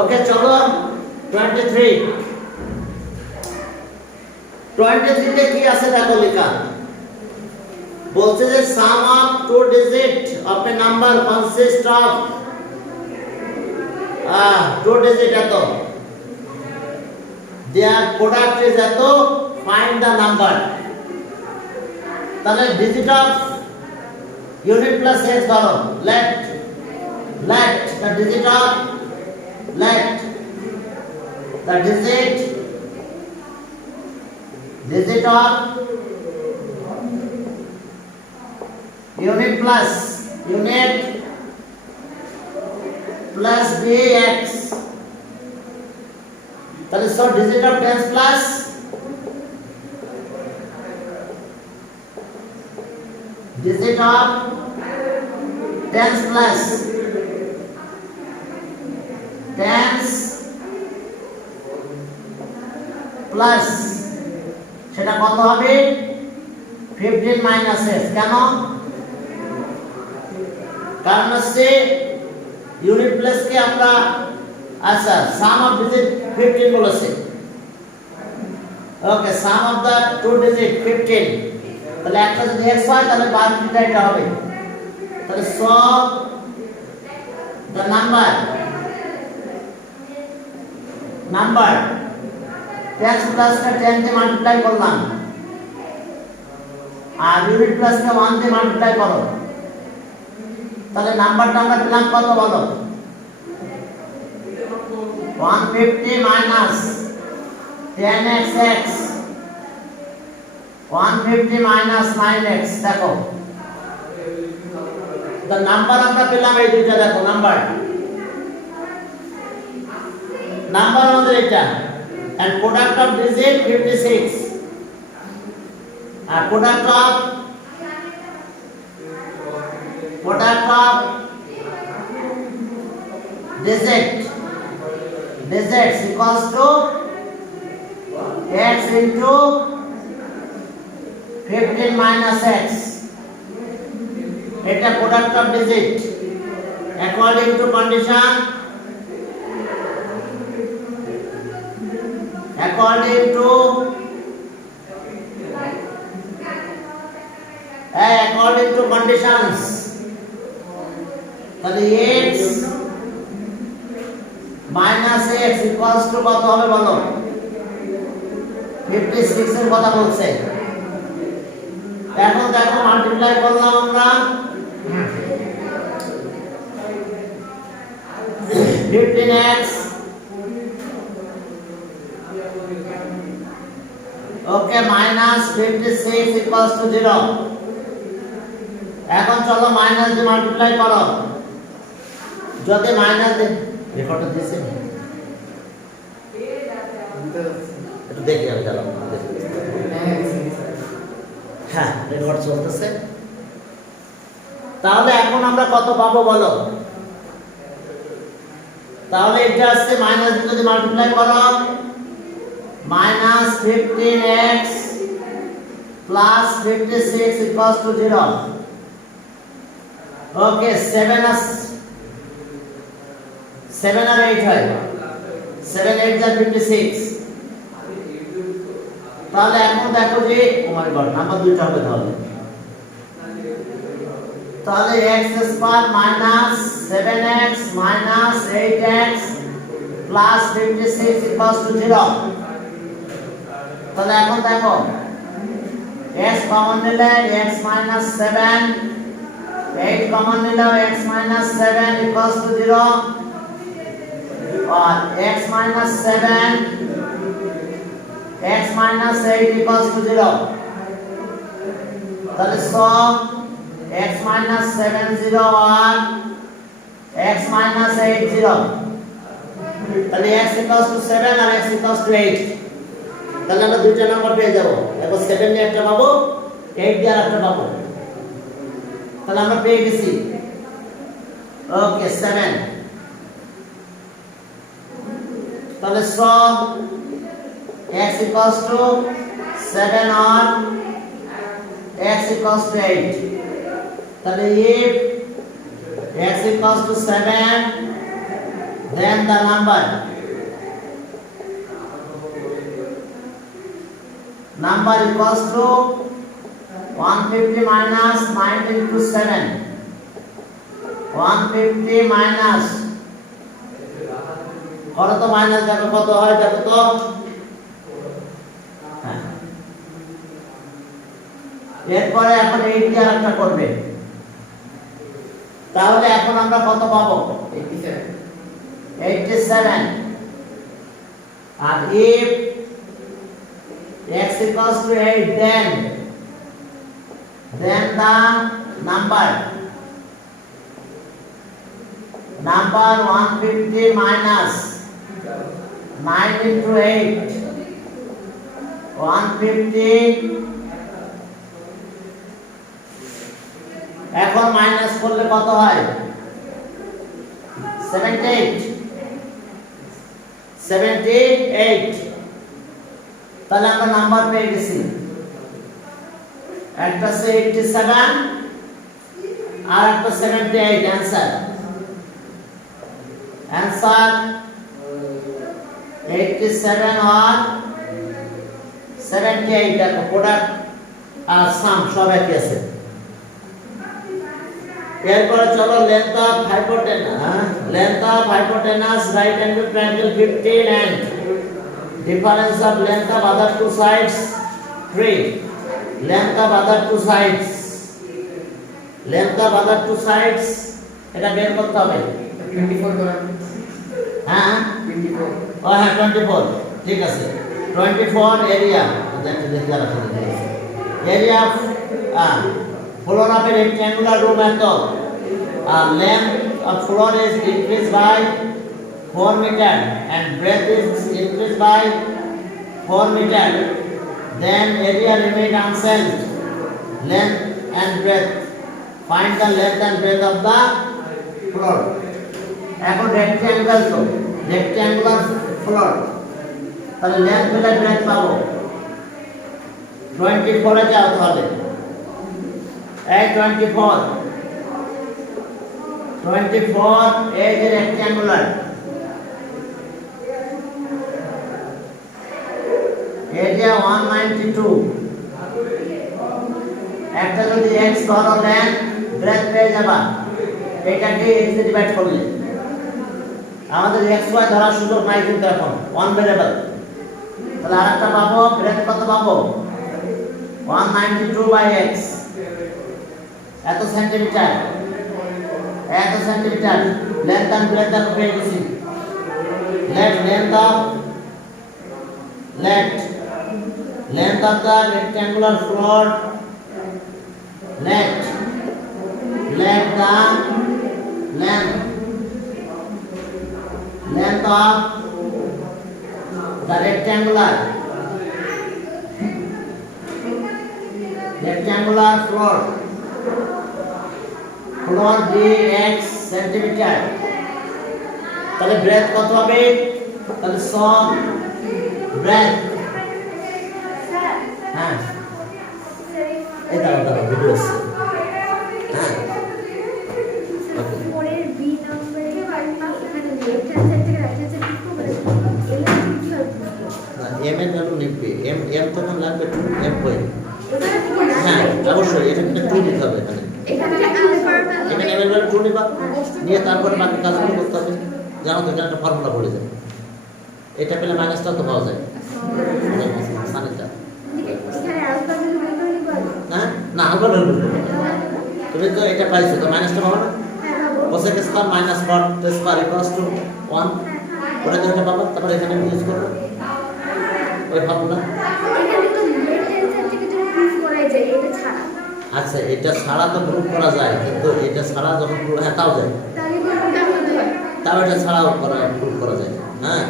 ওকে চলো 23 23 তে কি আছে দেখো লেখা বলছে যে sum of two digit of a number consists of two digit এত their product is এত find the number তাহলে digit of unit plus x ধরো let the digit of the digit of unit plus bx তাহলে so digit of tens plus digit of tens plus tens plus সেটা কত হবে 15 minus s কেন কারণ হচ্ছে unit plus কে আমরা আচ্ছা সাম অফ ডিজিট 15 বলেছে ওকে সাম অফ দা টু ডিজিট 15 তাহলে একটা যদি x হয় তাহলে বাকিটা এটা হবে তাহলে সব the number 10 plus का 10 দিয়ে মাল্টিপ্লাই করলাম আর ইউনিট প্লাস কে 1 দিয়ে মাল্টিপ্লাই করো তাহলে নাম্বারটা আমরা পেলাম কত বলো 150 minus 10xx 150 minus 9x দেখো the number আমরা পেলাম এই দুইটা দেখো নাম্বার আমাদের এটা and product of digit 56 and product of digits equals to x into 15 minus x এটা product of digit according to condition conditions তাহলে x minus x equals to কত হবে বলো 56 এর কথা বলছে এখন দেখো মাল্টিপ্লাই করলাম আমরা 15x ওকে minus 56 equals to 0 এখন চলো মাইনাস দিয়ে মাল্টিপ্লাই করো যদি মাইনাস দিয়ে রেকর্ডটা দিয়েছে একটু দেখি আমি চালাম হ্যাঁ রেকর্ড চলতেছে তাহলে এখন আমরা কত পাবো বলো তাহলে এটা আসছে মাইনাস দিয়ে যদি মাল্টিপ্লাই করো minus 15x plus 56 equals to 0 okay 7 আর 8 হয় 7 8 যা 56 তাহলে এখন দেখো যে ও মাই গড নাম্বার দুইটা হবে তাহলে x square minus 7x minus 8x plus 56 equals to 0 তাহলে এখন দেখো x কমন নিলে x minus 7 8 কমন নিলে x minus 7 equals to 0 और x minus 7 x minus 8 equals to 0 তাহলে সব x minus 7 0 और x minus 8 0 তাহলে x equals to 7 R x equals to 8 তাহলে আমরা দুইটা নাম্বার পেয়ে যাব এখন 7 দিয়ে একটা পাবো 8 দিয়ে আরেকটা পাবো তাহলে আমরা পেয়ে গেছি ওকে 7 তাহলে সব x equals to 7 और x equals to 8 তাহলে if x equals to 7 then the number equals to 150 minus 9 into 7. 150 minus কত তো মাইনাস দেখো কত হয় দেখো তো এরপরে এখন 8 দিয়ে আরেকটা করবে তাহলে এখন আমরা কত পাবো 87 আর if x equals to 8 then the number 150 minus 9 into 8 150 এখন মাইনাস করলে কত হয় 78 তাহলে আমরা নাম্বার পেয়ে গেছি একটা 87 আর একটা 78 आंसर 87 और 78 দেখো প্রোডাক্ট আর সাম সব একই আছে এরপরে চলো length of hypotenuse right angle triangle 15 and difference of length of other two sides 3 length of other two sides এটা বের করতে হবে 24 করা হ্যাঁ 24 ও হ্যাঁ 24 ঠিক আছে 24 এরিয়া দেখতে রাখো area floor of a rectangular room and the length of floor is increased by 4 meter and breadth is increased by 4 meter. Then area remain unchanged. Length and breadth. Find the length and breadth of the floor. এখন rectangle তো rectangular floor. তাহলে length পেলে breadth পাবো 24 এ যাও তাহলে 24 is rectangular area 192 একটা যদি x ধরো নেন ব্রেথ পেয়ে যাবা এটাকে x দিয়ে ডিভাইড করলে আমাদের x y ধরার সুযোগ নাই কিন্তু এখন ওয়ান ভেরিয়েবল তাহলে আরেকটা পাবো ব্রেথ কত পাবো 192 বাই x এত centimetre length and breadth of পেয়ে গেছি length of the rectangular floor length of the rectangular floor dx centimetre তাহলে ব্রেথ কত হবে তাহলে সম ব্রেথ হ্যাঁ এটা ভিডিও আছে হ্যাঁ ওকে পরের বি নম্বরে এখানে লেফট হ্যান্ড সাইড থেকে রাইট হ্যান্ড সাইড কি হবে এল কি হবে না এম এর ভ্যালু লিখবে এম তখন লাগবে 2 এম কই এখানে থেকে না হ্যাঁ অবশ্যই এটা কিন্তু 2 দিতে হবে এখানে এখানে এম এর ভ্যালু 2 নিবা নিয়ে তারপরে বাকি কাজগুলো করতে হবে জানো তো এটা একটা ফর্মুলা বলে যায় এটা পেলে মাইনাসটা তো পাওয়া যায় সানেটা এখানে আলফা ভ্যালু বের করে নিব হ্যাঁ না আলফা ভ্যালু তুমি তো এটা পাইছো তো মাইনাসটা পাবো না হ্যাঁ পাবো cosec square minus cot square equals to 1 ওটা যেটা পাবো তারপরে এখানে ইউজ করব ওই ফর্মুলা এখানে তো লেফট হ্যান্ড সাইড থেকে যদি প্রুফ করাই যায় এটা ছাড়া আচ্ছা এটা ছাড়া তো প্রুফ করা যায় কিন্তু এটা ছাড়া যখন হ্যাঁ তাও যায় তাহলে কোনটা করতে হয় তাও এটা ছাড়াও প্রুফ করা যায় হ্যাঁ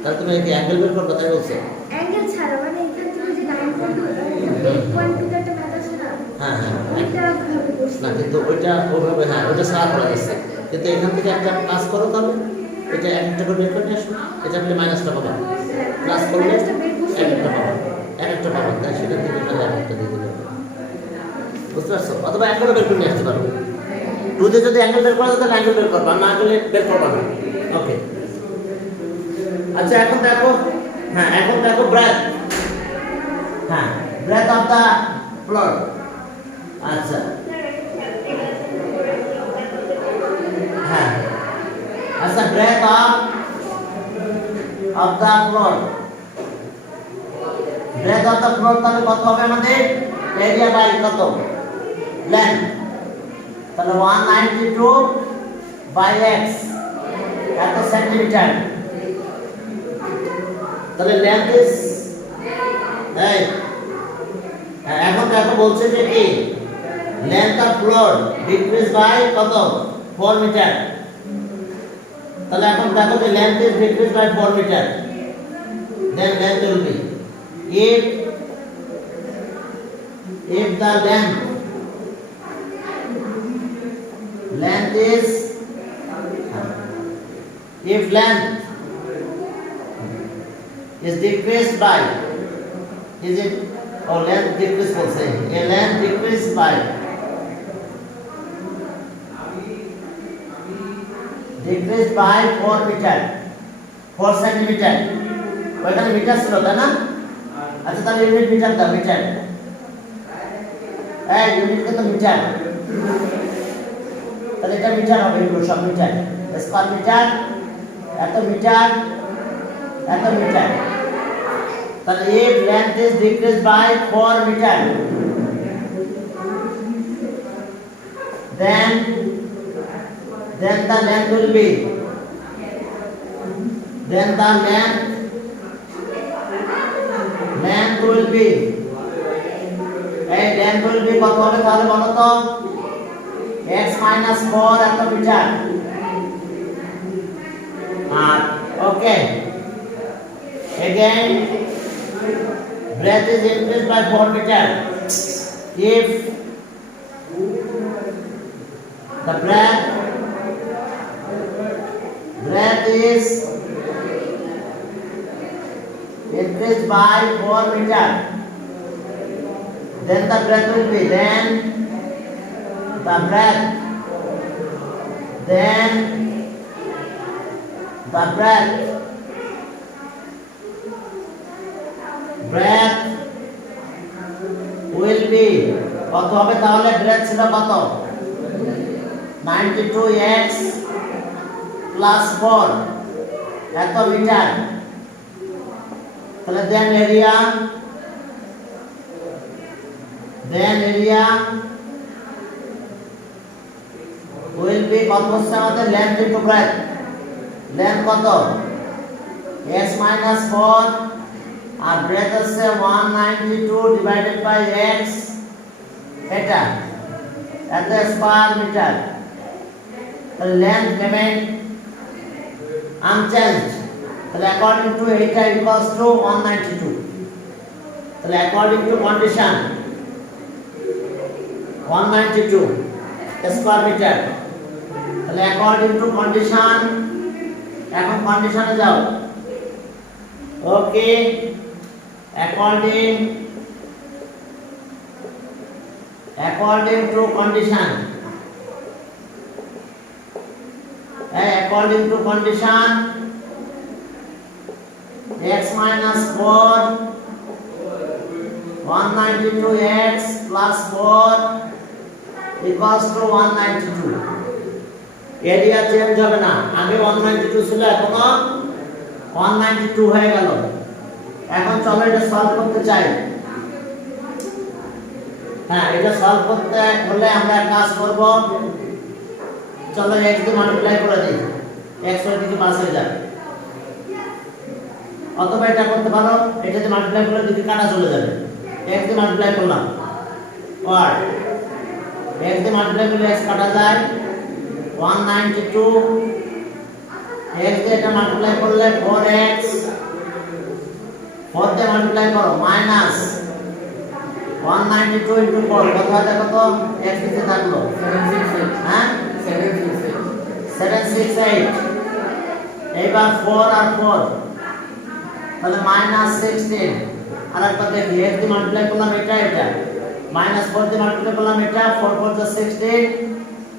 তাহলে তুমি কি অ্যাঙ্গেল বের করবে তাই বলছো অ্যাঙ্গেল ছাড়া মানে এখান থেকে যে 9.8.2 একটা ম্যাথ আছে না হ্যাঁ এটা ভাবে বসে না কিন্তু ওইটা ওইভাবে হ্যাঁ ওইটা ছাড়া করা যাচ্ছে কিন্তু এখান থেকে একটা প্লাস করো তাহলে এটা একটা করে বের করে নিয়ে আসো এটা পেলে মাইনাসটা পাবা প্লাস করলে একটা পাবা তাই সেটা থেকে একটা দিয়ে দিলে বুঝতে পারছো অথবা একটা বের করে নিয়ে আসতে পারো 2 দিয়ে যদি অ্যাঙ্গেল বের করা যায় তাহলে অ্যাঙ্গেল বের করবা, না অ্যাঙ্গেল বের করবা না। ওকে, আচ্ছা এখন দেখো, হ্যাঁ এখন দেখো ব্রেথ, হ্যাঁ ব্রেথ অফ দা ফ্লোর। আচ্ছা হ্যাঁ, আচ্ছা breadth of the floor, breadth of the floor তাহলে কত হবে আমাদের? এরিয়া বাই কত? লেন্থ। তাহলে 192 বাই x এত সেন্টিমিটার। তাহলে লেন্থ ইজ এই, এখন দেখো বলছে যে কি length of floor decrease by কত? 4 মিটার। তাহলে এখন দেখো যে length is decrease by 4 metre, then length will be if the length is if length is decreased by, is it, or length decrease also, a length decreased by 4 meter, 4 centimeter, ওইখানে মিটার ছিল তাই না? আচ্ছা তাহলে ইউনিট মিটার দাও, মিটার, এই ইউনিট কত? মিটার। তাহলে এটা মিটার হবে, এগুলো সব মিটার, স্কয়ার মিটার, এত মিটার, এত মিটার। তাহলে if length is decreased by 4 meter, then the length will be, then the length will be, এই length will be কত হবে তাহলে বলো তো? x minus 4 এত মিটার। আর okay, again breadth is increased by 4 meter if the breadth is increased by 4 meter, then the breadth will be, then the breadth will be কত হবে তাহলে? ব্রেথ ছিল কত? 92x plus 4 এত মিটার। তাহলে দেন এরিয়া will be কত হচ্ছে আমাদের? Length into breadth. লেন্থ কত? x minus 4 আর ব্রেথ হচ্ছে 192 ডিভাইডেড বাই x, এটা এত স্কয়ার মিটার। তাহলে লেন্থ রিমেইন আনচেঞ্জড। তাহলে অ্যাকর্ডিং টু এটা ইকুয়ালস টু 192। তাহলে according to condition 192 square metre. তাহলে অ্যাকর্ডিং টু কন্ডিশন, এখন কন্ডিশনে যাও। Okay, according to condition, according to condition x minus 4 192x plus 4 equals to 192। Area change হবে না, আগে 192 ছিল এখন 192 হয়ে গেল। এখন চলো এটা সলভ করতে চাই। হ্যাঁ, এটা সলভ করতে হলে আমরা এক কাজ করব, চলো x দিয়ে মাল্টিপ্লাই করে দিই, x এর দিকে পাস হয়ে যাবে। অথবা এটা করতে পারো, এটা দিয়ে মাল্টিপ্লাই করলে দিকে কাটা চলে যাবে। x দিয়ে মাল্টিপ্লাই করলাম, আর x দিয়ে মাল্টিপ্লাই করলে x কাটা যায় 192, x দিয়ে এটা মাল্টিপ্লাই করলে 4x, 4 দিয়ে মাল্টিপ্লাই করো মাইনাস 192 ইনটু 4 কত হয় দেখো তো? x নিচে থাকলো 768, হ্যাঁ 768। এইবার 4 আর 4 তাহলে মাইনাস 16। আর একবার দেখি, x দিয়ে মাল্টিপ্লাই করলাম এটা, এটা মাইনাস 4 দিয়ে মাল্টিপ্লাই করলাম এটা, 4 4 16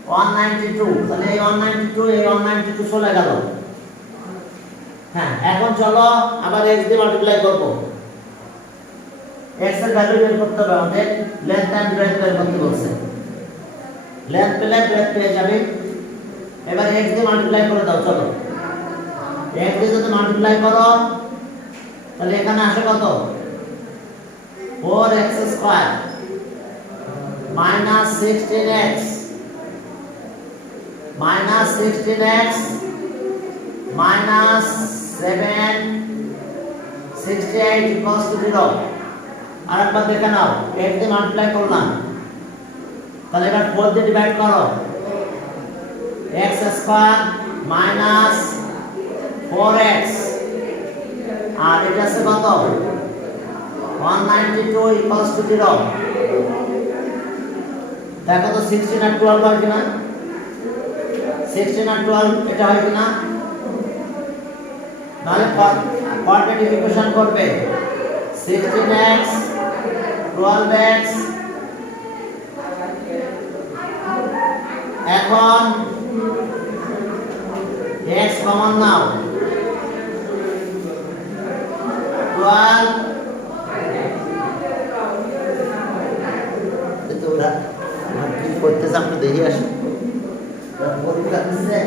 192, তাহলে এই 192 এই 192 চলে গেল। হ্যাঁ, এখন চলো আবার x দিয়ে মাল্টিপ্লাই করব। x এর ভ্যালু বের করতে হবে আমাদের, লেন্থ এন্ড ব্রেথ বের করতে বলছে। লেন্থ পেলে ব্রেথ পেয়ে যাবে। এবার x দিয়ে মাল্টিপ্লাই করে দাও, চলো। x দিয়ে যদি মাল্টিপ্লাই করো তাহলে এখানে আসে কত? 4x square minus 16x minus 16x minus 7 68 equals to 0। আর একবার দেখে নাও, x দিয়ে মাল্টিপ্লাই করলাম, তাহলে এবার 4 দিয়ে ডিভাইড করো। x স্কয়ার minus 4x, আর এটা আছে কত? 192 equals to 0। দেখো তো 16 আর 12 হয় কিনা? 16 আর 12 এটা হয় কিনা? তাহলে কোয়াড্রেটিফিকেশন করবে 16x 12x। এখন x কমন নাও, 12 তোরা কি করতেছ আপনি দেখে আসুন। পরীক্ষা দিচ্ছে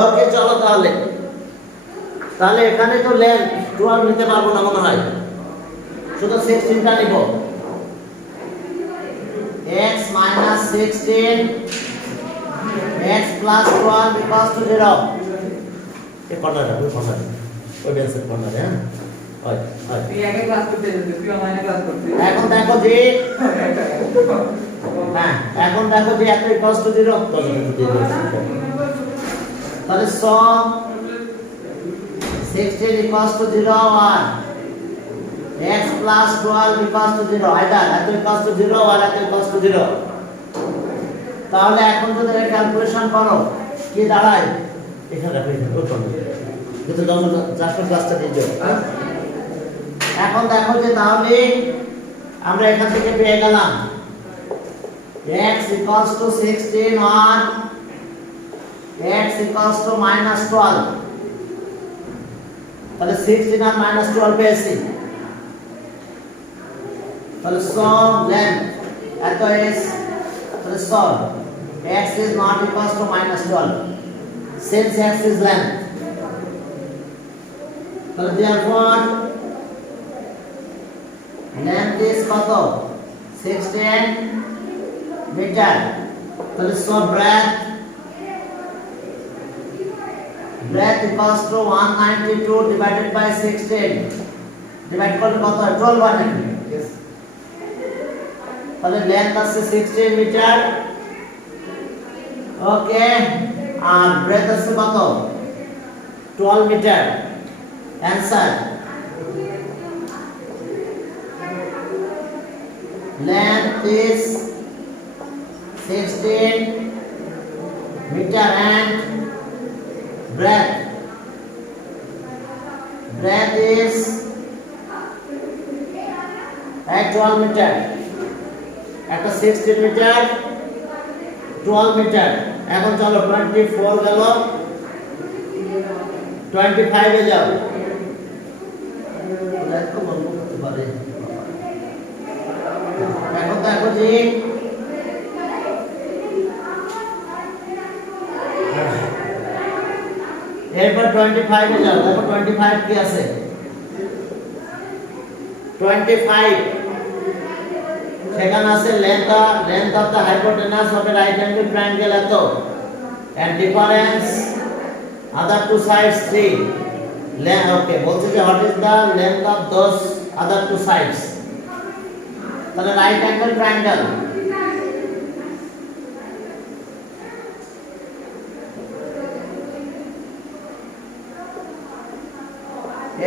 ওকে, চলো তাহলে। তাহলে এখানে তো লেন্থ 12 নিতে পারবো না মনে হয়, শুধু 16টা নিব। x minus 16 x plus 12 equals to 0। এই কর্নারে, ওই কর্নারে, ওই বেঞ্চের কর্নারে। হ্যাঁ, হয় হয়। তুই আগে ক্লাস করতে যেতে, তুই অনলাইনে ক্লাস করতে। এখন দেখো যে, হ্যাঁ এখন দেখো যে একটা ইকুয়ালস টু 0, তাহলে সো 16 equals to 0 or x plus 12 equals to 0, either এত equals to 0 or এত equals to 0। তাহলে এখন যদি এটা ক্যালকুলেশন করো কি দাঁড়ায়? এখানে রাখো, এখানে ওই করো, কিন্তু যখন জাস্ট ক্লাসটা দিয়ে দাও। এখন দেখো যে তাহলে আমরা এখান থেকে পেয়ে গেলাম x equals to 16 or x equals to minus 12। তাহলে 16 আর minus 12 পেয়েছি। তাহলে solve length এত is, তাহলে solve x is not equals to minus 12 since x is length। তাহলে therefore length is কত? 16 মিটার। তাহলে so breadth equals to 192 divided by 16, ডিভাইড করলে কত হয়? 12 হয় নাকি? Yes. তাহলে লেন্থ আছে 16 মিটার। ওকে, আর ব্রেথ আছে কত? 12 metre. Answer length is 16 meter and breadth is 12 meter। একটা 16 মিটার 12 মিটার। এখন চলো 24 গেল, 25 এ যাও। দেখো বলবো করতে পারে। এখন দেখো যে এরপর 25 এ যাও। দেখো 25 কি আছে? 25 সেখানে আছে length of the hypotenuse of a right angle triangle এত, and difference other two sides 3। ওকে, বলছে যে what is the length of those other two sides। তাহলে right angle triangle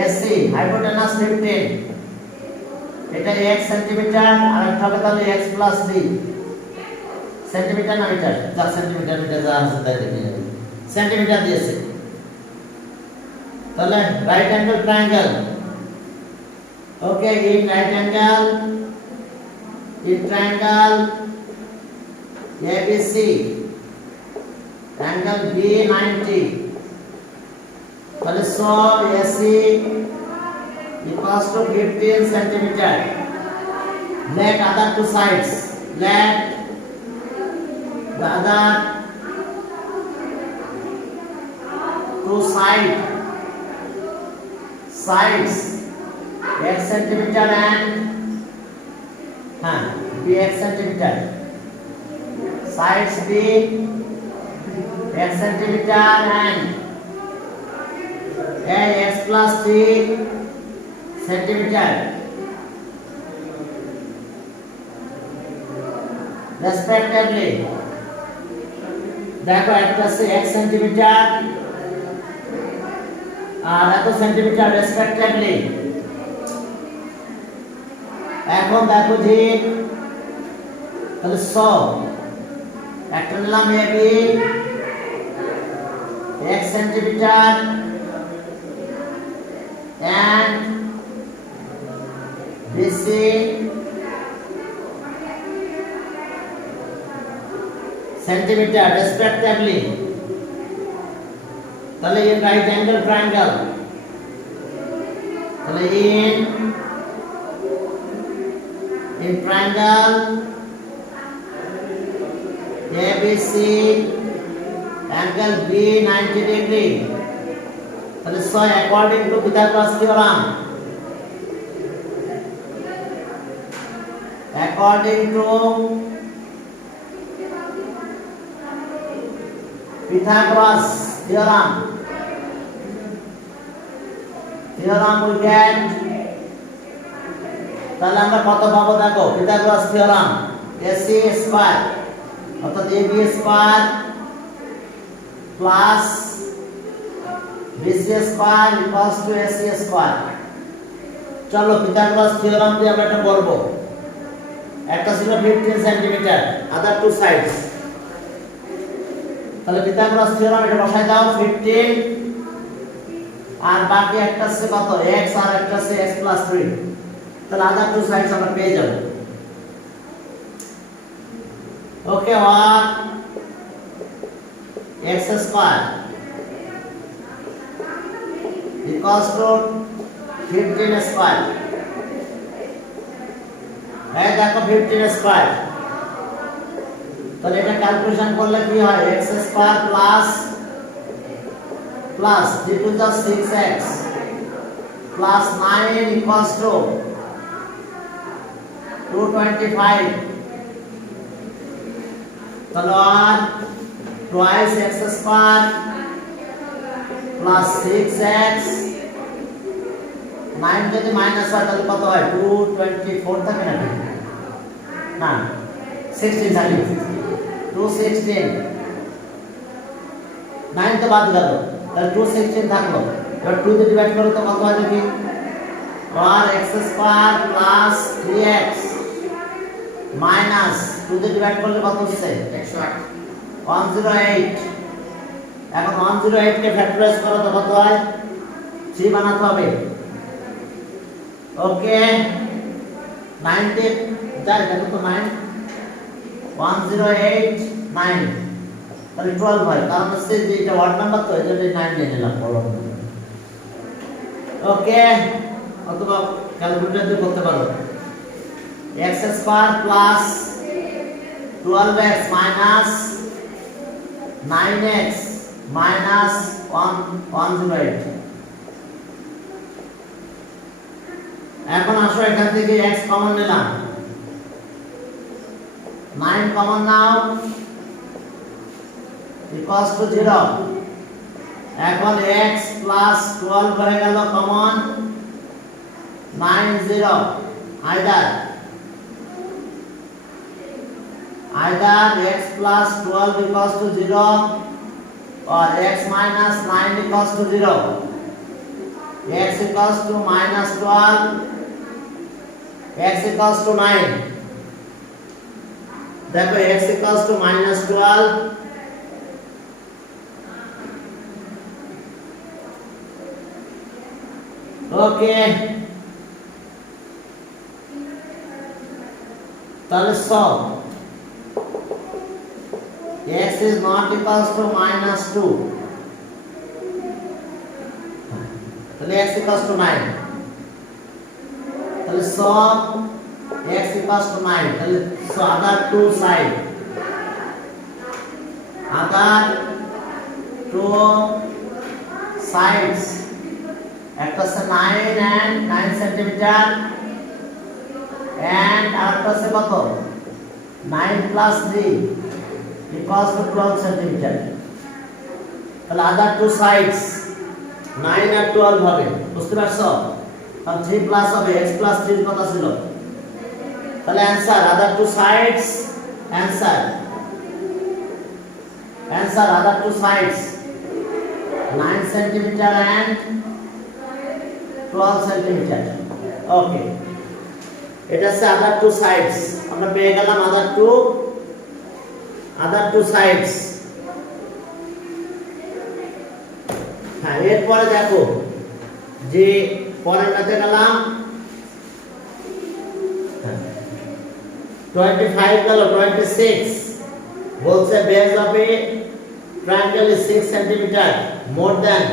AC hypotenuse 15, এটা x সেন্টিমিটার আর একটা হবে তাহলে x প্লাস b সেন্টিমিটার না মিটার যা সেন্টিমিটার মিটার যা আছে তাই লিখে নেব সেন্টিমিটার দিয়েছে তাহলে right angle triangle okay in right angle in triangle ABC angle B 90 তাহলে so AC equals to 15 centimeter let other two sides let the other two sides x centimeter and bx centimeter sides b x centimeter and a x plus 3 centimeter respectively দেখো একটা আছে x centimetre আর এত centimetre respectively এখন দেখো যে তাহলে 100 একটা নিলাম AB x centimetre and BC centimeter respectively তাহলে in right angle triangle তাহলে in triangle ABC angle B 90 degree তাহলে so according to Pythagoras theorem according to Pythagoras theorem we get তাহলে আমরা কত পাবো দেখো পিথাগোরাস থিওরাম AC স্কয়ার অর্থাৎ AB square plus BC square equals to AC square চলো Pythagoras theorem দিয়ে আমরা এটা করব একটা ছিল 15 সেন্টিমিটার আদার টু সাইডস তাহলে পিথাগোরাস থিওরাম এটা বসাই দাও 15 আর বাকি একটা আছে কত x আর একটা আছে x প্লাস 3 তাহলে আদার টু সাইডস আমরা পেয়ে যাব ওকে আর x স্কয়ার ইকুয়ালস টু 15 স্কয়ার এই দেখো 15 স্কয়ার তাহলে এটা ক্যালকুলেশন করলে কি হয় x square plus 3 to the 6x plus 9 equals to 225 তাহলে twice x square plus 6x 9 যদি মাইনাস হয় তাহলে কত হয় 224 থাকে না 16 থাকে 216 9 তো বাদ গেল তাহলে 216 থাকলো এবার 2 দিয়ে ডিভাইড করো তো কত হয় দেখি और x square plus 3x minus 2 দিয়ে ডিভাইড করলে কত হচ্ছে 108 এখন 108 কে ফ্যাক্টরাইজ করো তো কত হয় 3 বানাতে হবে ওকে 90 যাই দেখো তো 9 108 9 তাহলে 12 হয় কারণ হচ্ছে যে এটা ওয়ার্ড নাম্বার তো এজন্য 9 নিয়ে নিলাম ওকে অথবা ক্যালকুলেটর দিয়ে করতে পারো x square plus 12x minus 9x minus 108 এখন আসো এখান থেকে x কমন নিলাম 9 কমন নাও ইকুয়ালস টু 0 এখন x প্লাস 12 হয়ে গেল কমন 9 0 either x plus 12 equals to 0 or x minus 9 equals to 0 x equals to minus 12 x equals to 9 দেখো x equals to -12 ওকে তাহলে সব x is not equals to -2 তাহলে x equals to 9 তাহলে সব x equals to 9 তাহলে so other two side other two sides একটা আছে 9 and 9 centimetre and আরেকটা আছে কত 9 plus 3 equals to 12 সেন্টিমিটার তাহলে other two sides 9 আর 12 হবে বুঝতে পারছো আর 3 প্লাস হবে x plus 3 এর কথা ছিল তাহলে answer other two sides answer other two sides 9 centimeter and 12 centimeter okay এটা হচ্ছে other two sides আমরা পেয়ে গেলাম other two sides হ্যাঁ এরপরে দেখো যে পরের ম্যাথে গেলাম 25 গেল 26 বলছে base of A triangle is 6 centimeter more than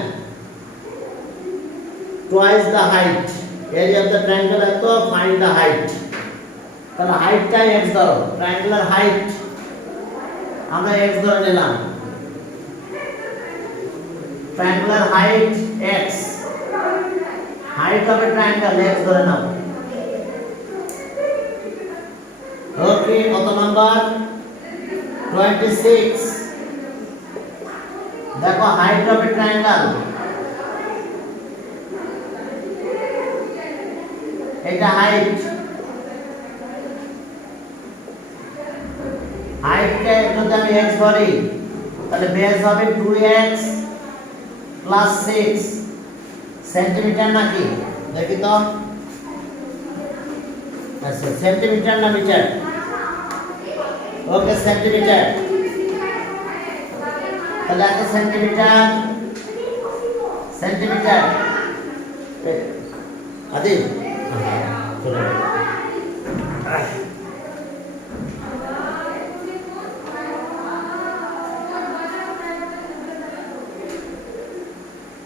twice the height area of the triangle এত find the height তাহলে হাইটটা x ধরো triangular height আমরা x ধরে নিলাম triangular height x height of a triangle x ধরে নাও ওকে কত নাম্বার 26 দেখো হাইট অফ এ ট্রায়াঙ্গেল এটা হাইট কে যদি আমি x ধরি তাহলে বেস হবে 2x প্লাস 6 সেন্টিমিটার নাকি দেখি তো আচ্ছা সেন্টিমিটার না মিটার ওকে সেন্টিমিটার তাহলে একটা সেন্টিমিটার আদি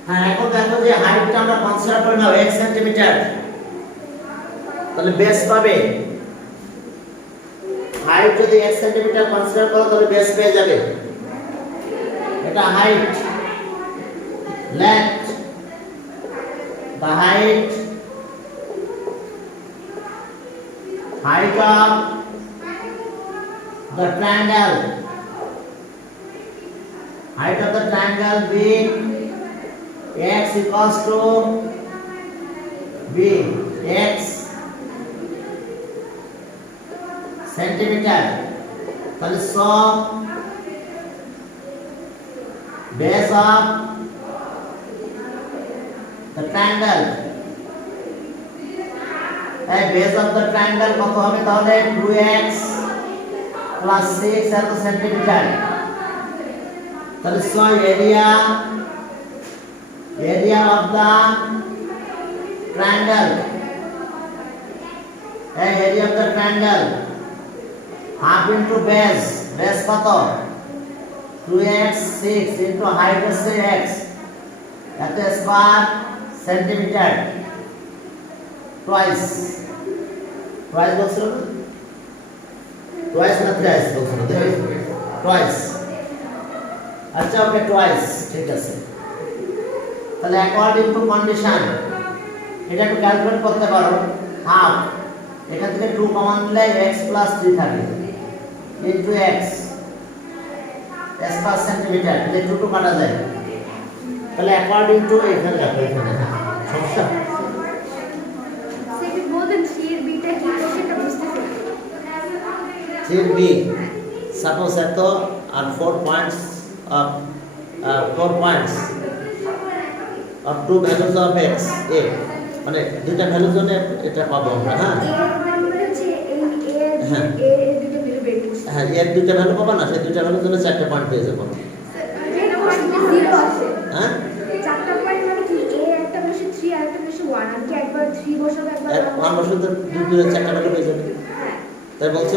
হ্যাঁ এখন দেখো যে হাইটটা আমরা কনসিডার করে নাও 1 সেন্টিমিটার তাহলে বেস পাবে হাইট যদি 1 সেন্টিমিটার কনসিডার করো তাহলে বেস পেয়ে যাবে এটা height let the height of the triangle be x equals to b x centimetre তাহলে সব base of the triangle base of the triangle কত হবে তাহলে 2x plus 6 এত সেন্টিমিটার তাহলে so area of the triangle area of the triangle half into base কত 2x 6 into height হচ্ছে x এত স্কয়ার সেন্টিমিটার টুয়াইস বলছিল টুয়াইস না থ্রাইস বলছিল টুয়াইস আচ্ছা ওকে টুয়াইস ঠিক আছে তাহলে অ্যাকর্ডিং টু কন্ডিশন এটা একটু ক্যালকুলেট করতে পারো হাফ এখান থেকে 2 কমন নিলে x 3 থাকে into x s per centimetre এই দুটো কাটা যায় তাহলে অ্যাকর্ডিং টু এখানে দেখো এখানে সমস্যা সেটা বলেন সির বিটা কি সেটা বুঝতেছি সির বি সাপোজ এত আর 4 points of 4 points of two values of x a মানে দুইটা ভ্যালুর জন্য এটা পাবো আমরা। হ্যাঁ হ্যাঁ হ্যাঁ, এর দুইটা ভ্যালু পাবো না, সেই দুইটা ভ্যালুর জন্য 4টা পয়েন্ট পেয়ে যাবো। হ্যাঁ, ওয়ান বসে তো দুই 4টা ভ্যালু পেয়ে যাবে। তাই বলছে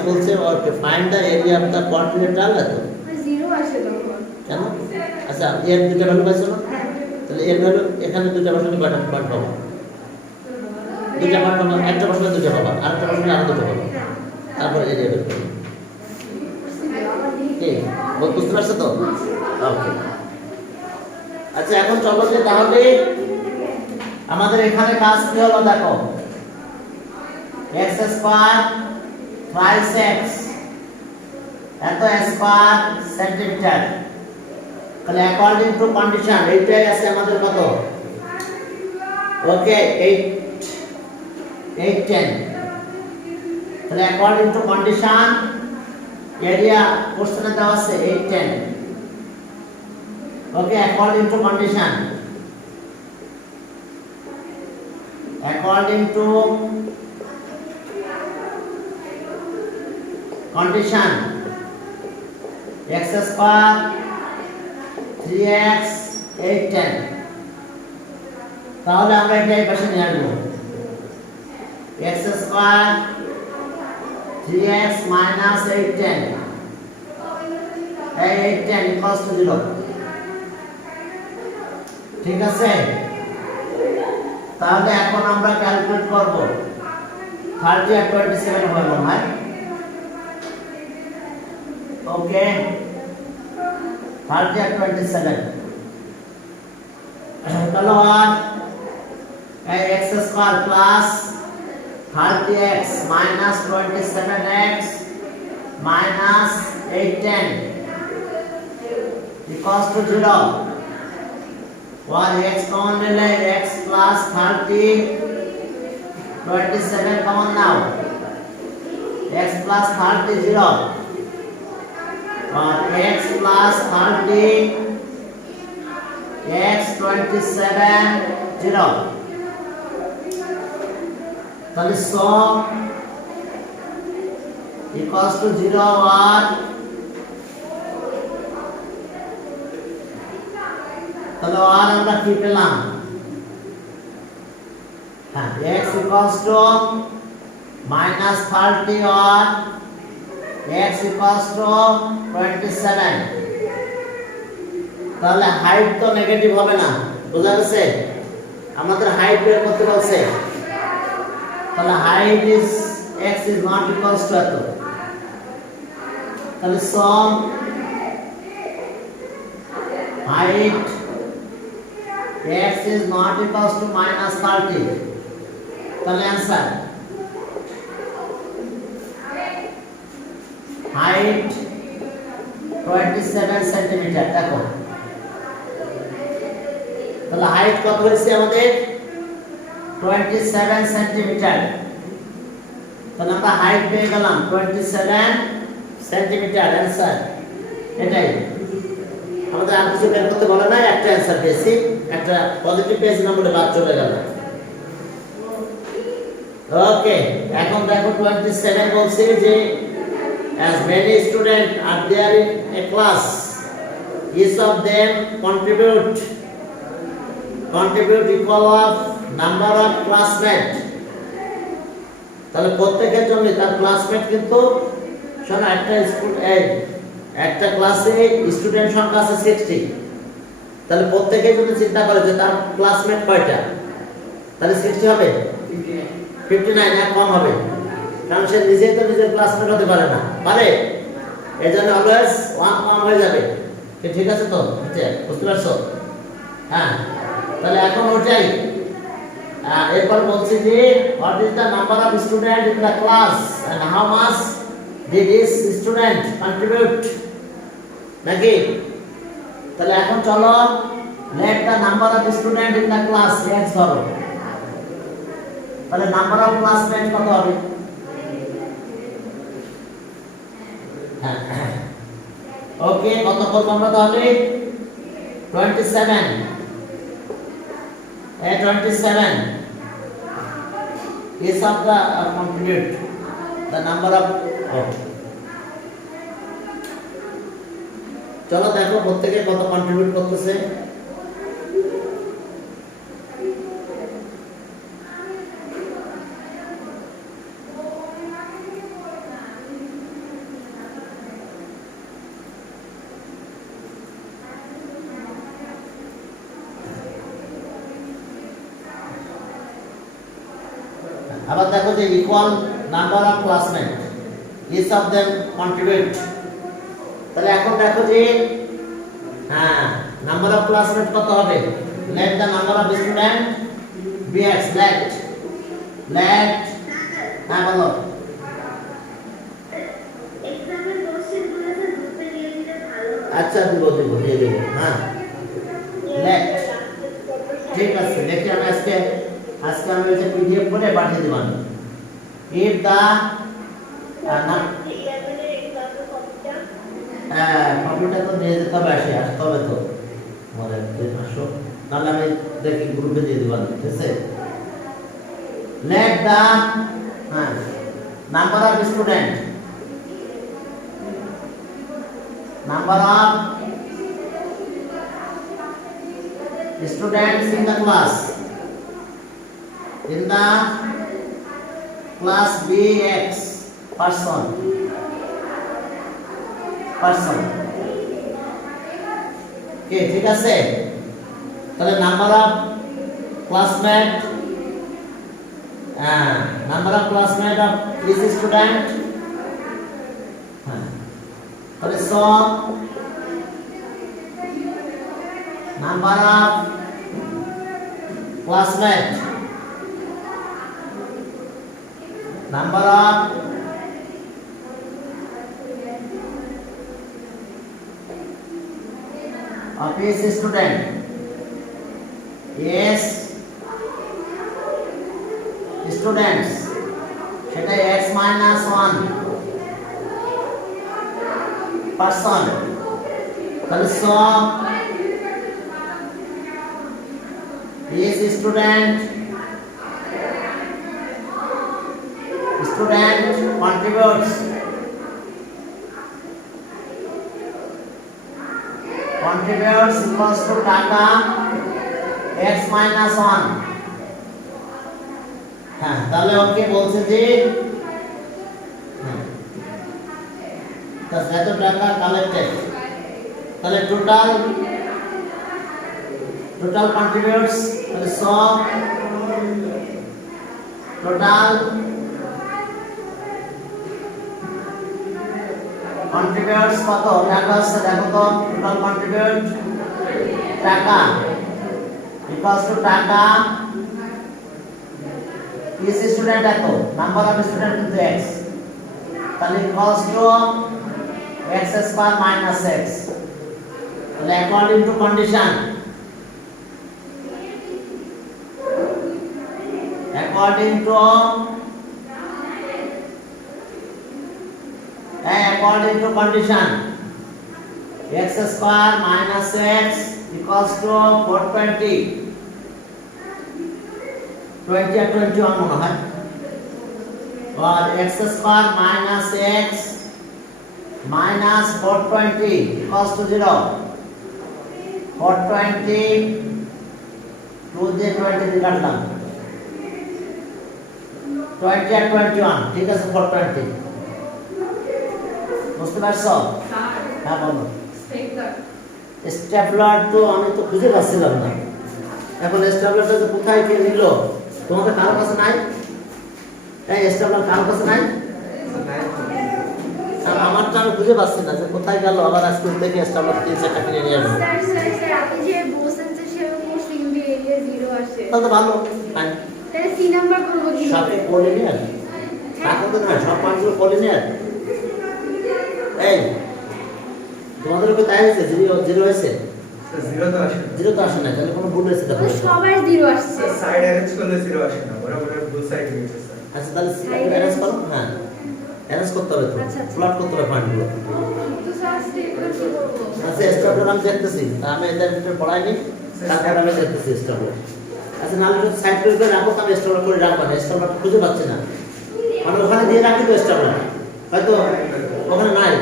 okay find the area of the quadrilateral এত কেন? আচ্ছা, এর দুইটা ভ্যালু পাইছো না, তাহলে এর ভ্যালু এখানে দুইটা বসালে কয়টা পয়েন্ট পাবো? দুইটা পয়েন্ট পাবো, একটা বসালে দুইটা পাবো, আরেকটা বসালে আরো দুটো পাবো, তারপর এরিয়া বের করবো। ঠিক বুঝতে পারছো তো? ওকে। আচ্ছা, এখন চলো যে তাহলে আমাদের এখানে কাজ কি হলো দেখো, x স্কয়ার প্লাস x এত স্কয়ার সেন্টিমিটার, তাহলে অ্যাকর্ডিং টু কন্ডিশন এইটাই আছে আমাদের কত? ওকে, 8 10। তাহলে অ্যাকর্ডিং টু কন্ডিশন এরিয়া কোশ্চেনে দেওয়া আছে 8 10। Okay, according to condition, according to condition x square 3x 8 10, তাহলে আমরা এটা এই পাশে নিয়ে আসবো, x square 3x minus 8 10 8 10 equals to 0। ঠিক আছে, তাহলে এখন আমরা ক্যালকুলেট করব 30 আর 27 হলো না। ওকে, 30 আর 27 তাহলে আর x square plus 30x minus 27x minus 8 10 equals to 0। और x कॉमन ले ले, x plus 30 27 common now, x plus 30 0 और x प्लस 30 x 27 0। তাহলে সম ইকুয়ালস টু 0 আর তাহলে আর আমরা কি পেলাম? হ্যাঁ, x equals to minus 30 or x equals to 27। তাহলে হাইট তো নেগেটিভ হবে না, বোঝা গেছে? আমাদের হাইট বের করতে বলছে, তাহলে height is x is not equals to এত, তাহলে সম height x is not equals to minus 30, তাহলে आंसर height 27 সেন্টিমিটার। দেখো তাহলে হাইট কত হয়েছে আমাদের? 27 সেন্টিমিটার। তাহলে আমরা হাইট পেয়ে গেলাম 27 সেন্টিমিটার, आंसर এটাই। আমাদের আর কিছু বের করতে বলে না, একটা आंसर পেয়েছি, একটা পজিটিভ পেজ নম্বরে বাদ চলে গেল। ওকে, এখন দেখো 27 বলছে যে as many students are there in a class, each of them contribute equal of number of classmates। তাহলে প্রত্যেকের জন্য তার ক্লাসমেট কিন্তু শোনো, একটা ক্লাসে স্টুডেন্ট সংখ্যা আছে 60, তাহলে প্রত্যেকে যদি চিন্তা করে যে তার ক্লাসমেট কয়টা, তাহলে 60 হবে 59, এক কম হবে, কারণ সে নিজেই তো নিজের ক্লাসমেট হতে পারে না, পারে? এই জন্য অলওয়েজ ওয়ান কম হয়ে যাবে। ঠিক আছে তো? বুঝতে পারছো? হ্যাঁ, তাহলে এখন ওটাই। এরপর বলছি যে what is the number of student in the class and how much did each student contribute, নাকি? তাহলে এখন চলো let the number of student in the class x ধরো, তাহলে নাম্বার অফ ক্লাসমেট কত হবে? ওকে, কত করব আমরা তাহলে? 27 27 each of the contribute the number of চলো দেখো প্রত্যেকে কত কন্ট্রিবিউট করতেছে। আবার দেখো যে equal number of classmate each of them contribute. তাহলে এখন দেখো যে হ্যাঁ নাম্বার অফ ক্লাসমেট কত হবে, let the number of student be x. Let হ্যাঁ বলো। এক্সাম্পল কোশ্চেনগুলো স্যার গ্রুপে দিয়ে দিলে ভালো হয়। আচ্ছা দিয়ে দেব হ্যাঁ লেট। ঠিক আছে দেখি আমি আজকে আমি ওই যে পিডিএফ করে পাঠিয়ে দেব। আমি ইফ দা কম্পিউটার তো নিয়ে যেতে হবে, আসতে হবে তো আমাদের আসো, নাহলে আমি দেখি গ্রুপে দিয়ে দেব। ঠিক আছে let the number of student students in the class be x person okay ঠিক আছে। তাহলে number of classmate of each student তাহলে so number of classmate of each student is students সেটা x minus 1 person। তাহলে so each student contributes equals to টাকা x minus 1। হ্যাঁ তাহলে ওকে বলছে যে এত টাকা কালেক্টেড, তাহলে total contributes so total contributes কত টাকা আছে দেখো তো। টোটাল contribute টাকা equals to টাকা each student এত নাম্বার অফ স্টুডেন্ট কিন্তু x, তাহলে equals to x square minus x। তাহলে according to condition according to condition x square minus x equals to 420 20 আর 21 মনে হয়, और x square minus x minus 420 equals to 0। 420 2 দিয়ে 20 দিয়ে কাটলাম 20 আর 21 ঠিক আছে 420 বুঝতে পারছো? হ্যাঁ বলো। স্টেপলার তো আমি তো খুঁজে পাচ্ছিলাম না, এখন স্টেপলারটা তো কোথায় কে নিল? তোমাদের কারো কাছে নাই? এই স্টেপলার কারো কাছে নাই? আমারটা আমি খুঁজে পাচ্ছি না যে কোথায় গেল। আবার আজকে দেখি স্টেপলার 3-4টা কিনে নিয়ে আসবো। স্যার আপনি যে বলছেন যে সেরকম কোর্স কিন্তু এরিয়া 0 আসে, তাহলে ভালো ফাইন। তাহলে সি নাম্বার করব কি? সবই পড়ে নিয়ে আর এখন তো না সব পাঁচগুলো পড়ে নিয়ে আর এই তোমাদের কি তাই হয়েছে? 0 হয়েছে? 0 তো আসে না, তাহলে কোনো ভুল হয়েছে দেখো। সবার 0 আসছে। সাইড অ্যারেঞ্জ করলে 0 আসে না, বরাবর দুই সাইড নিয়েছে স্যার। আচ্ছা তাহলে অ্যারেঞ্জ করো। হ্যাঁ অ্যারেঞ্জ করতে হবে তো, প্লট করতে হবে পয়েন্টগুলো। তো স্যার স্টেপলার কি করব? আচ্ছা স্টেপলার আমি দেখতেছি, আমি এদের ভিতরে পড়াইনি, তারপর আমি দেখতেছি স্টেপলার। আচ্ছা নাহলে তো সাইড করে রাখো, আমি স্ট্যাবলার করে রাখবো না, স্ট্যাবলার খুঁজে পাচ্ছি না, মানে ওখানে দিয়ে রাখি তো স্ট্যাবলার, হয়তো ওখানে নাই,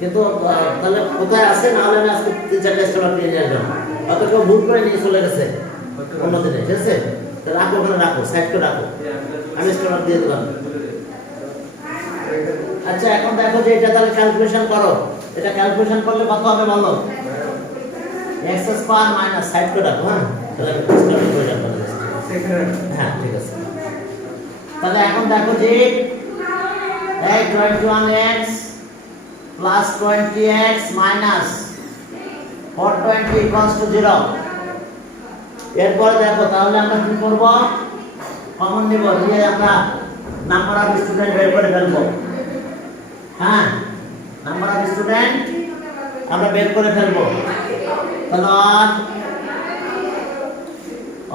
কিন্তু তাহলে কোথায় আছে, না হলে আমি আজকে 3-4টা স্ট্যাবলার নিয়ে আসবেন, হয়তো কেউ ভুল করে নিয়ে চলে গেছে অন্য দিনে, ঠিক আছে? তাহলে রাখো, ওখানে রাখো, সাইড করে রাখো, আমি স্ট্যাবলার দিয়ে দিলাম। আচ্ছা এখন দেখো যে এটা তাহলে ক্যালকুলেশন করো, এটা ক্যালকুলেশন করলে কত হবে বলো? x স্কয়ার মাইনাস সাইড করে রাখো, হ্যাঁ তাহলে আমি স্ট্যাবলার করে রাখবো, হ্যাঁ ঠিক আছে। তাহলে এখন দেখো যে এই 21x plus 20x minus 420 equals to 0। এরপরে দেখো তাহলে আমরা কি করব, কমন নিব, নিয়ে আমরা নাম্বার অফ স্টুডেন্ট বের করে ফেলবো, হ্যাঁ নাম্বার অফ স্টুডেন্ট আমরা বের করে ফেলবো। তাহলে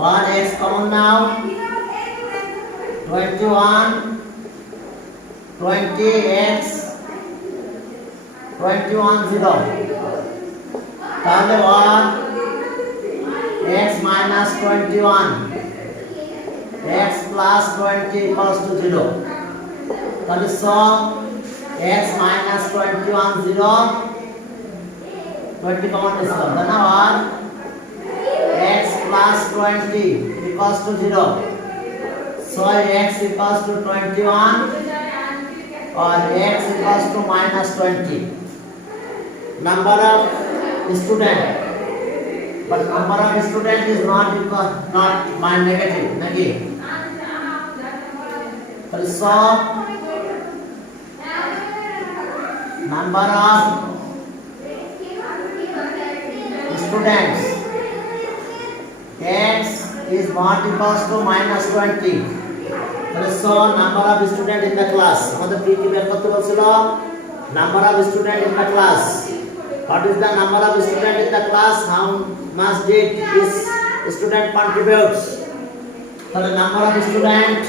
और x कॉमन नाउ 21 20x 21 0, তাহলে और x minus 21 x plus 20 equals to 0, তাহলে so x minus 21 0 20 कॉमन निकालो, তাই না? और x plus 20 equals to 0, so x equals to 21 or x equals to minus 20। Number of student, but number of student is not equal, not by negative, nagi, so number of students x is not equals to minus 20, so number of student in the class, আমাদের কি কি বের করতে বলছিল? Number of student in the class, what is the number of student in the class, how much did this student contributes, তাহলে number of student,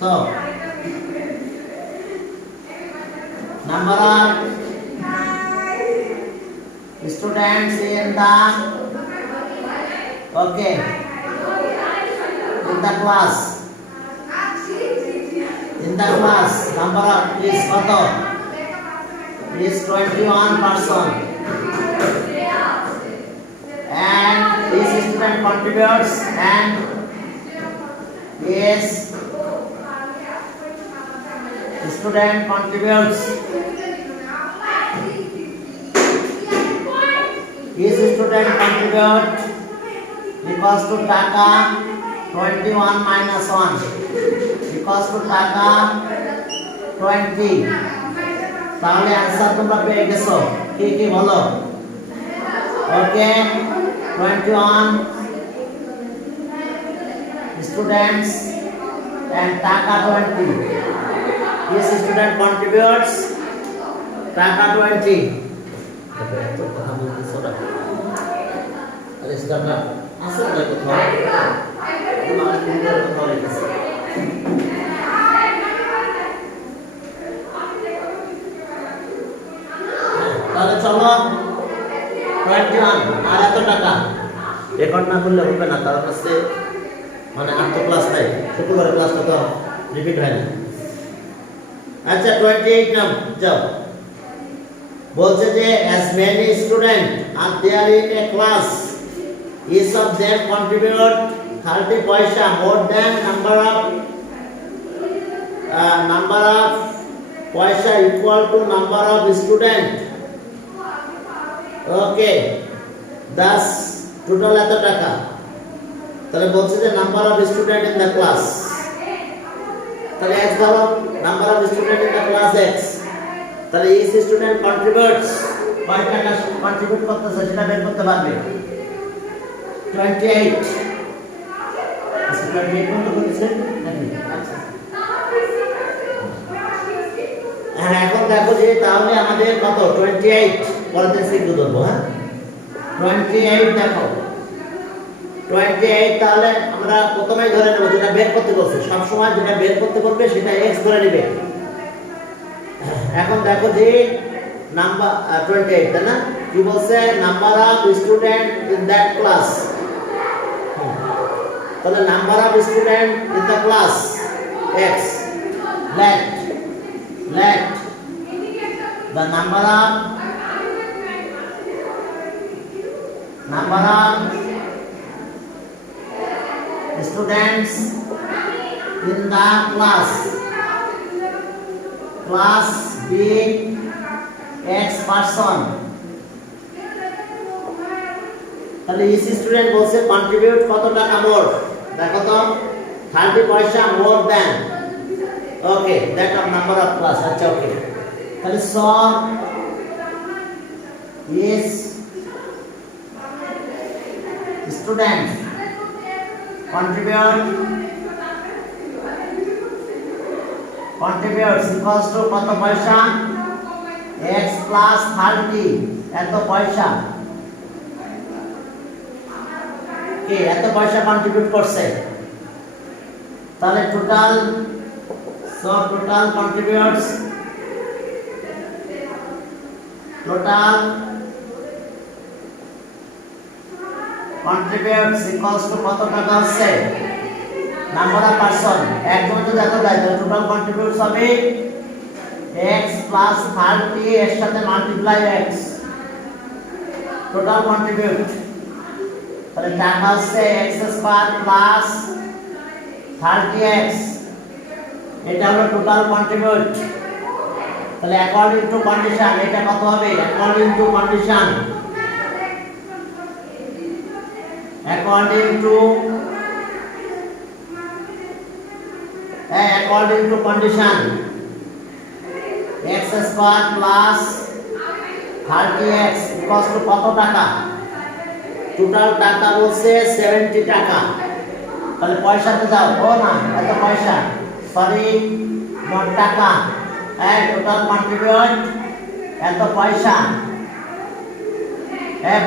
so number of students in the okay in the class number of is koto is 21 person, and this student contributes, and yes student contributes, this student contribute equals to taka 21 minus 1 equals to taka 20। তাহলে आंसर তোমরা পেয়ে গেছো, কি কি বলো? ওকে 21 students and taka 20, this student contributes taka 20। তো কথা বলতেছো না, আরে স্টারনা আসলে না কোথাও তোমার সুন্দর কথা লিখেছে, তাহলে চলো 21 আর এত টাকা রেকর্ড না করলে হবে না, তার কাছে মানে আর তো ক্লাস নাই, শুক্রবারের ক্লাসটা তো রিপিট হয় না। আচ্ছা 28 নাম যাও, বলছে যে as many student are there in a class, each of them contribute 30 paisa more than number of paisa equal to number of student, okay thus total এত টাকা। তাহলে বলছে যে number of student in the class, তাহলে x ধরো number of student in the class x, তাহলে each student contributes কয় টাকা কন্ট্রিবিউট করতেছে সেটা বের করতে পারবে। 28 আচ্ছা 28 কোন বলছে নাকি? আচ্ছা হ্যাঁ এখন দেখো যে তাহলে আমাদের কত 28 পরেতে সিগু ধরবো, হ্যাঁ 28 দেখো 28, তাহলে আমরা প্রথমেই ধরে নেব যেটা বের করতে বলছে, সব সময় যেটা বের করতে বলবে সেটা x ধরে নেবে। এখন দেখো যে নাম্বার 28 তাই না, কি বলছে number of student in that class, তাহলে number of student in the class x, let the number of students in the class being x person. তাহলে ইস স্টুডেন্ট বলছে কন্ট্রিবিউট কত টাকা মোর, দেখো তো 30 পয়সা more then. Okay, that of number of class. আচ্ছা okay, তাহলে স ইস স্টুডেন্ট contributes equals to কত পয়সা, x plus 30 এত পয়সা, কে এত পয়সা কন্ট্রিবিউট করছে। তাহলে টোটাল contributes equals to কত টাকা হচ্ছে, নাম্বার অফ পারসন একজন যদি এত দেয় তাহলে টোটাল কন্ট্রিবিউটস হবে x plus 30 এর সাথে মাল্টিপ্লাই x, টোটাল কন্ট্রিবিউট। তাহলে টাকা হচ্ছে x স্কয়ার প্লাস 30x, এটা হলো টোটাল কন্ট্রিবিউট। তাহলে অ্যাকর্ডিং টু কন্ডিশন এটা কত হবে, according to condition x square plus 30x equals to কত টাকা, টোটাল টাকা বলছে 70 টাকা। তাহলে পয়সাতে যাও, ও না এত পয়সা, সরি মোট টাকা, টোটাল কন্ট্রিবিউট এত পয়সা,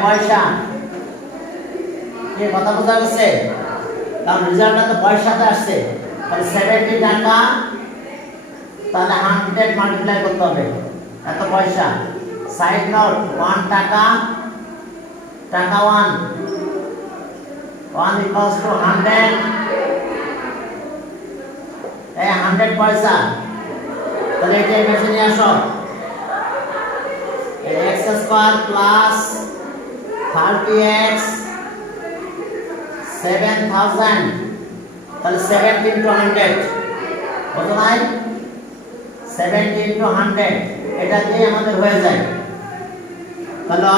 পয়সা কি কথা বোঝা গেছে? কারণ রেজাল্টটা তো পয়সাতে আসছে। তাহলে 70 টাকা, তাহলে 100 মাল্টিপ্লাই করতে হবে এত পয়সা। সাইড নোট 1 টাকা 1 equals to 100, 100 পয়সা। তাহলে এটা মেশিনে নিয়ে আসো, x স্কয়ার প্লাস 30x 7000, তাহলে 70 into 100 কত নাই, 70 into 100 এটা দিয়ে আমাদের হয়ে যায়। তাহলে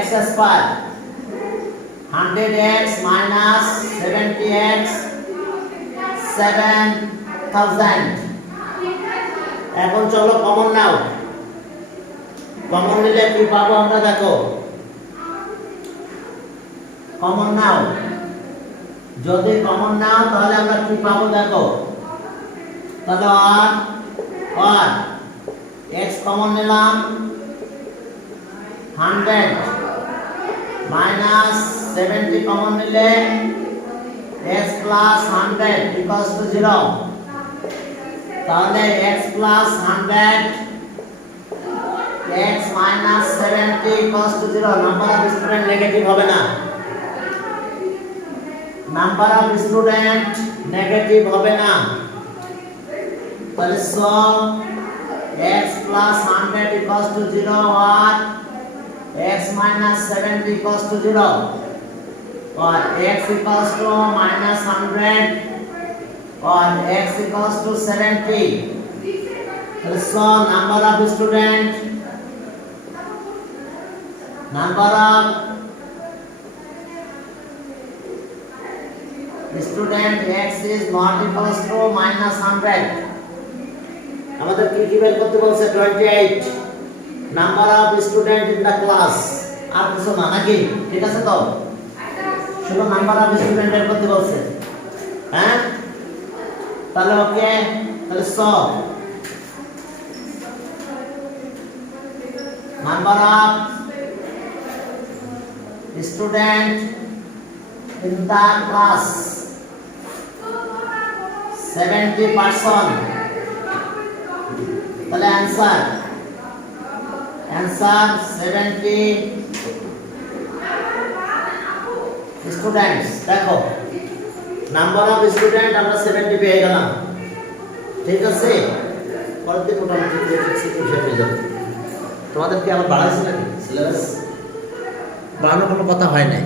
x square 100x minus 70x 7000। এখন চলো কমন নাও, কমন নিলে কি পাবো আমরা, দেখো কমন নাও, যদি কমন নাও তাহলে আমরা কি পাবো দেখো। তাহলে আর x কমন নিলাম 100 মাইনাস 70 কমন নিলে x প্লাস 100 ইকুয়ালস টু 0। তাহলে x plus 100 x minus 70 equals to 0। Number of student negative হবে না, নাম্বার অফ স্টুডেন্ট নেগেটিভ হবে না। তাহলে so x plus 100 equals to 0 or x minus 70 equals to 0 or x equals to minus 100 or x equals to 70. So number of student, number of student x is not equals to minus 100. আমাদের কি বের করতে বলছে 28 number of student in the class, আর কিছু না নাকি? ঠিক আছে তো, শুধু নাম্বার অফ স্টুডেন্ট বের করতে বলছে। হ্যাঁ, তাহলে ওকে, তাহলে সব number of student in the class 70%। তাহলে आंसर 70 স্টুডেন্টস দেখো নাম্বার অফ স্টুডেন্ট আমরা 70 পেয়ে গেলাম ঠিক আছে পরের দিন মোটামুটি শেষ হয়ে যাবে তোমাদের কি আবার বাড়াইছে নাকি সিলেবাস বাড়ানোর কোনো কথা হয় নাই